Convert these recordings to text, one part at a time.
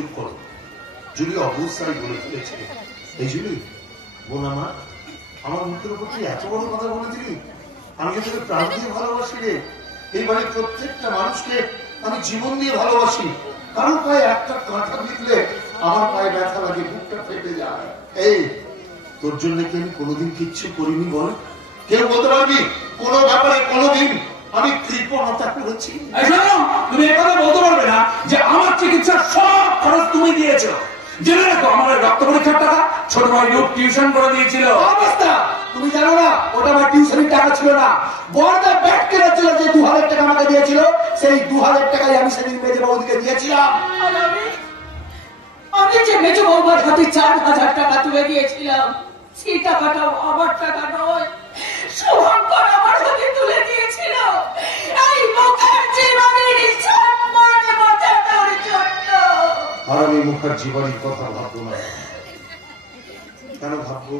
চুপ করো। জুলি অবস্থায় বলে ফেলেছে, এই জুলি বোন আমার, আমার মুখের উপর তুই এত বড় কথা বলেছিলি, আমি যে তোকে প্রাণ দিয়ে ভালোবাসি রে। এই বাড়ির প্রত্যেকটা মানুষকে আমি জীবন দিয়ে ভালোবাসি। কারোর পায়ে একটা কাঁটা বিঁধলে আমার পায়ে ব্যথা লাগে, বুকটা ফেটে যায়। এই তোর জন্য কি আমি কোনোদিন কিচ্ছু করিনি বল? কেউ বলতে পারবি কোন ব্যাপারে কোনোদিন আমি কৃপণতা করেছি? তুমি একথা বলতে পারবে না যে আমার চিকিৎসার সব খরচ তুমি দিয়েছো। জেনে রাখো, আমার রক্ত পরীক্ষার টাকা ছোট ভাই টিউশন করে দিয়েছিল। অবস্থা তুমি জানো না, ওটা আমার টিউশনের টাকা ছিল না, বড়দা ব্যাট কেনার যে 2000 টাকা আমাকে দিয়েছিল, সেই 2000 টাকাই আমি সেদিন মেজে বাবুদিকে দিয়েছিলাম। আমি যে মেজে বাবুর হাতে 4000 টাকা তুলে দিয়েছিলাম, সেই টাকাটাও আমার টাকা নয়, শুভঙ্কর আমার হাতে তুলে দিয়েছিল এই মুখার্জি বাড়ির সম্মানে বাঁচানোর জন্য। আর আমি মুখার্জি বাড়ির কথা ভাববো না। কেন ভাববো?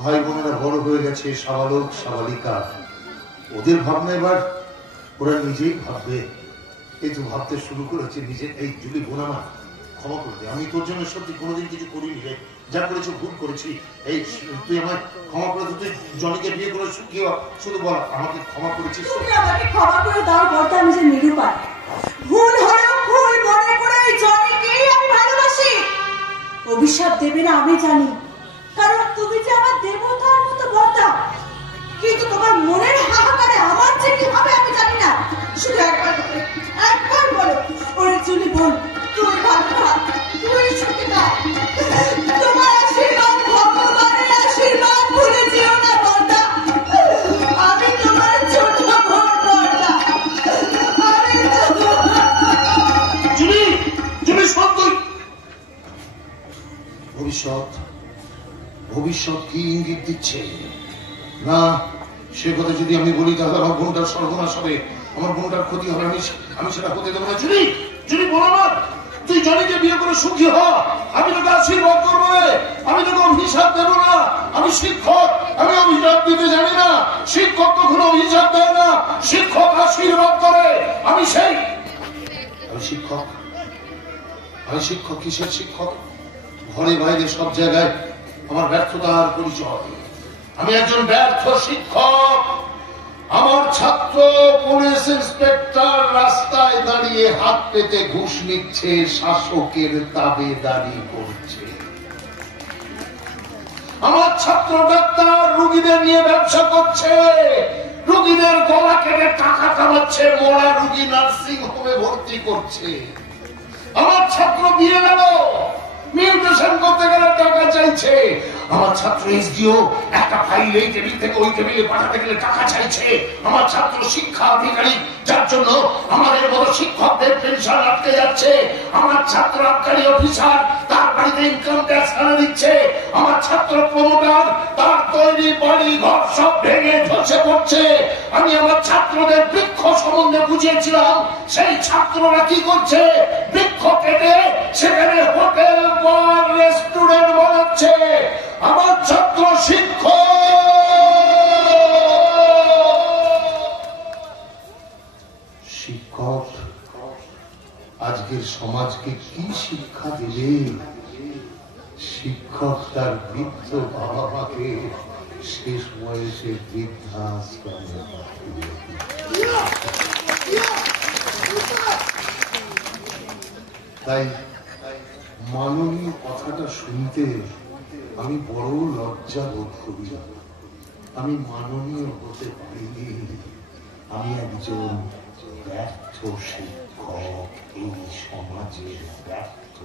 ভাই বোনেরা বড় হয়ে গেছে, সাবালক সাবালিকা, ওদের ভাবনা এবার ওরা নিজেই ভাববে। এই তো ভাবতে শুরু করেছে নিজে। এই জুলি বোন আমার, ক্ষমা করে দে, আমি তোর জন্য সত্যি কোনোদিন কিছু করিনি রে। যা করেছি ভুল করেছি। এই তুই আমায় ক্ষমা করে দে। তুই জনিকে বিয়ে করে কি শুধু বল আমাকে ক্ষমা করেছিস? তুমি আমাকে ক্ষমা করে দাও বলতে আমি যে নিরুপায়, ভুল হলেও ভুল মনে করে এই জনিকেই আমি ভালোবাসি। অভিশাপ দেবে না আমি জানি, কারণ তুমি যে আমার দেবতার মতো বর্তা, কিন্তু তোমার মনের হাহাকারে আমার যে কি হবে আমি জানি না। শুধু একবার বলো ওরে জুলি বোন, তুই ভালো থাক, তুই সুখে থাক। তোমার আশীর্বাদ ভগবানের আশীর্বাদ ভুলে যেও না বর্তা। আমি তোমার ছোট বোন বর্তা, আমি জুলি, জুলি সত্যি ভবিষ্যৎ কি ইঙ্গিত দিচ্ছে না? সে কথা যদি আমি বলি তাহলে আমার বোনটার সর্বনাশ হবে, আমার বোনটার ক্ষতি হবে। আমি সেটা হতে দেবো না। জুলি, জুলি বল আমার, তুই জনিকে বিয়ে করে সুখী হ, আমি তোকে আশীর্বাদ করবো। আমি তোকে অভিশাপ দেবো না। আমি শিক্ষক, আমি অভিশাপ দিতে জানি না। শিক্ষক কখনো অভিশাপ দেয় না, শিক্ষক আশীর্বাদ করে। আমি শিক্ষক। কিসের শিক্ষক? ঘরে বাইরে সব জায়গায় আমার ব্যর্থতার পরিচয়। আমি একজন ব্যর্থ শিক্ষক। আমার ছাত্র পুলিশ ইন্সপেক্টর রাস্তায় দাঁড়িয়ে হাত পেতে ঘুষ নিচ্ছে, শাসকের দাবিদারি করছে। আমার ছাত্র ডাক্তার রুগীদের নিয়ে ব্যবসা করছে, রুগীদের গলা কেটে টাকা কামাচ্ছে, মরা রুগী নার্সিং হোমে ভর্তি করছে। আমার ছাত্র বিয়ে গেল, মিউটেশন করতে গেলে টাকা চাইছে। আমার ছাত্র এসডিও একটা ফাইল এই টেবিল থেকে ওই টেবিলে পাঠাতে গেলে টাকা চাইছে। আমার ছাত্র শিক্ষা আধিকারিক, যার জন্য আমাদের মতো শিক্ষকদের পেনশন আটকে যাচ্ছে। আমার ছাত্র আবকারী অফিসার, তার বাড়িতে ইনকাম ট্যাক্স আনা দিচ্ছে। আমার ছাত্র প্রমোটার, তার তৈরি বাড়ি ঘর সব ভেঙে ধসে পড়ছে। আমি আমার ছাত্রদের বৃক্ষ সম্বন্ধে বুঝিয়েছিলাম, সেই ছাত্ররা কি করছে? বৃক্ষ কেটে সেখানে হোটেল, বার, রেস্টুরেন্ট বানাচ্ছে। আমার ছাত্র শিক্ষক আজকের সমাজকে কি শিক্ষা দেবে? শিক্ষক তার বৃদ্ধ বাবা মাকে শেষ বয়সে বৃদ্ধাশ্রমে পাঠিয়ে। তাই মাননীয় কথাটা শুনতে আমি বড় লজ্জা বোধ করি। আমি মাননীয় হতে পারিনি। আমি একজন ব্যর্থ শিক্ষক, এই সমাজের ব্যর্থ।